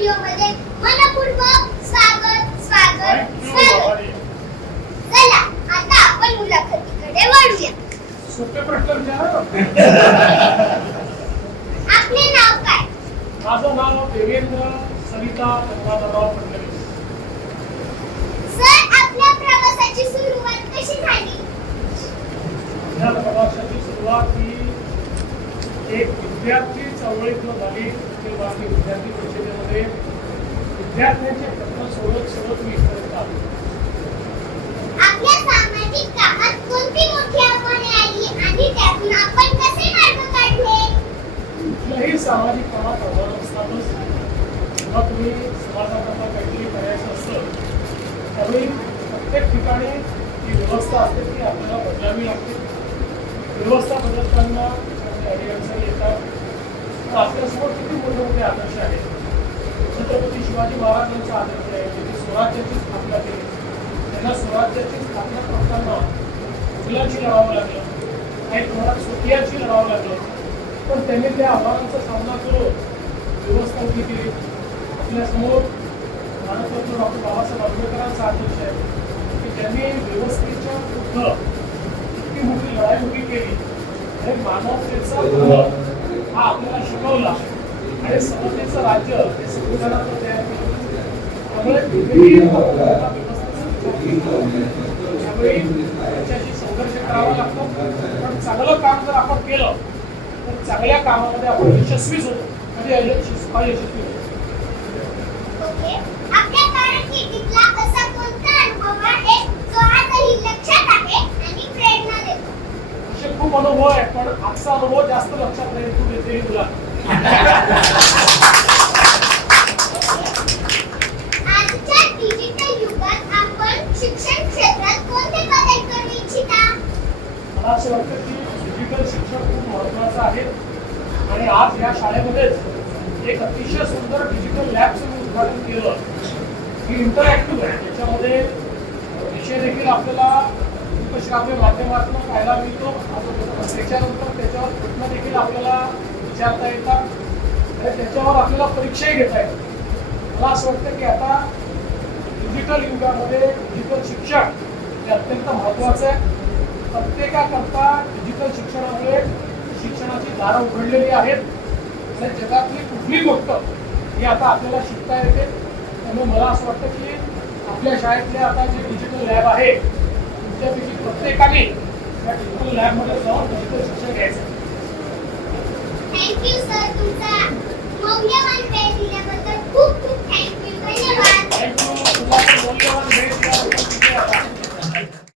व्हिडिओमध्ये मनपूर्वक स्वागत स्वागत स्वागत. चला आता आपण मुलाखतीकडे वळूया. सोपे प्रश्न विचारा. आपले नाव काय? माझं नाव देवेंद्र सरिता गंगाधरराव फडणवीस. सर, आपल्या प्रवासाची सुरुवात कशी झाली? या प्रवासाची सुरुवात ही एक विद्यार्थी चळवळीतून झाली. बाकी विद्यार्थी परिषदेमध्ये विद्यार्थ्यांचे प्रश्न सोडत मी इथपर्यंत आलो. आपल्या सामाजिक कामात कोणती मोठी आव्हाने आली आणि त्यातून आपण कसे मार्ग काढले? कुठल्याही सामाजिक कामात आव्हान असतातच. जेव्हा तुम्ही समाजाकरता काहीतरी करायचं असतं त्यावेळी प्रत्येक ठिकाणी जी व्यवस्था असते ती आपल्याला बदलावी लागते. व्यवस्था बदलताना अडचणी येतात. तर आपल्यासमोर किती मोठे मोठे आदर्श आहेत. छत्रपती शिवाजी महाराजांचा आदर्श आहे. त्यांनी स्वराज्याची स्थापना केली. त्यांना स्वराज्याची स्थापना करताना मुलांशी लढावं लागलं, काही प्रमाणात सोटियाशी लढावं लागलं. पण त्यांनी त्या आव्हानांचा सामना करून व्यवस्था उभी केली. आपल्यासमोर भारतरत्न डॉक्टर बाबासाहेब आंबेडकरांचा आदर्श आहे की त्यांनी व्यवस्थेच्या विरुद्ध इतकी मोठी लढाई उभी केली आणि मानवतेचा धर्म हा आपल्याला शिकवला आणि समतेचं राज्य हे संविधानाचं तयार केलं. त्यामुळे त्यावेळी त्याच्याशी संघर्ष करावा लागतो. पण चांगलं काम जर आपण केलं तर चांगल्या कामामध्ये आपण यशस्वीच होतो म्हणजे अयशस्वी होतो. ओके. आपल्या कारकिर्दीतला असा कोणता अनुभव आहे जो आजही लक्षात आहे आणि प्रेरणा देतो? असे खूप अनुभव आहे पण आजचा अनुभव जास्त लक्षात राहील. तू देते तुला आजच्या डिजिटल युगात आपण शिक्षण क्षेत्रात कोणते बदल करू इच्छिता? मला असं वाटतं की डिजिटल शिक्षण खूप महत्त्वाचं आहे आणि आज या शाळेमध्येच एक अतिशय सुंदर डिजिटल लॅबचं मी उद्घाटन केलं. ही इंटरॅक्टिव्ह आहे. त्याच्यामध्ये विषय देखील आपल्याला श्राव्य माध्यमातून पाहायला मिळतो. त्याच्यानंतर त्याच्यावर प्रश्न देखील आपल्याला विचारता येतात आणि त्याच्यावर आपल्याला परीक्षाही घेता येतात. मला असं वाटतं की आता डिजिटल युगामध्ये डिजिटल शिक्षण हे अत्यंत महत्त्वाचं आहे. प्रत्येकाकरता डिजिटल शिक्षणामुळे शिक्षणाची दारं उघडलेली आहेत आणि जगातली कुठली गोष्ट ही आता आपल्याला शिकता येते. त्यामुळे मला असं वाटतं की आपल्या शाळेतले आता जे डिजिटल लॅब आहे तुमच्यापैकी प्रत्येकाने या डिजिटल लॅबमध्ये जाऊन डिजिटल शिक्षण घ्यायचं. थँक्यू सर, तुमचा मौल्यवान वेळ दिल्याबद्दल.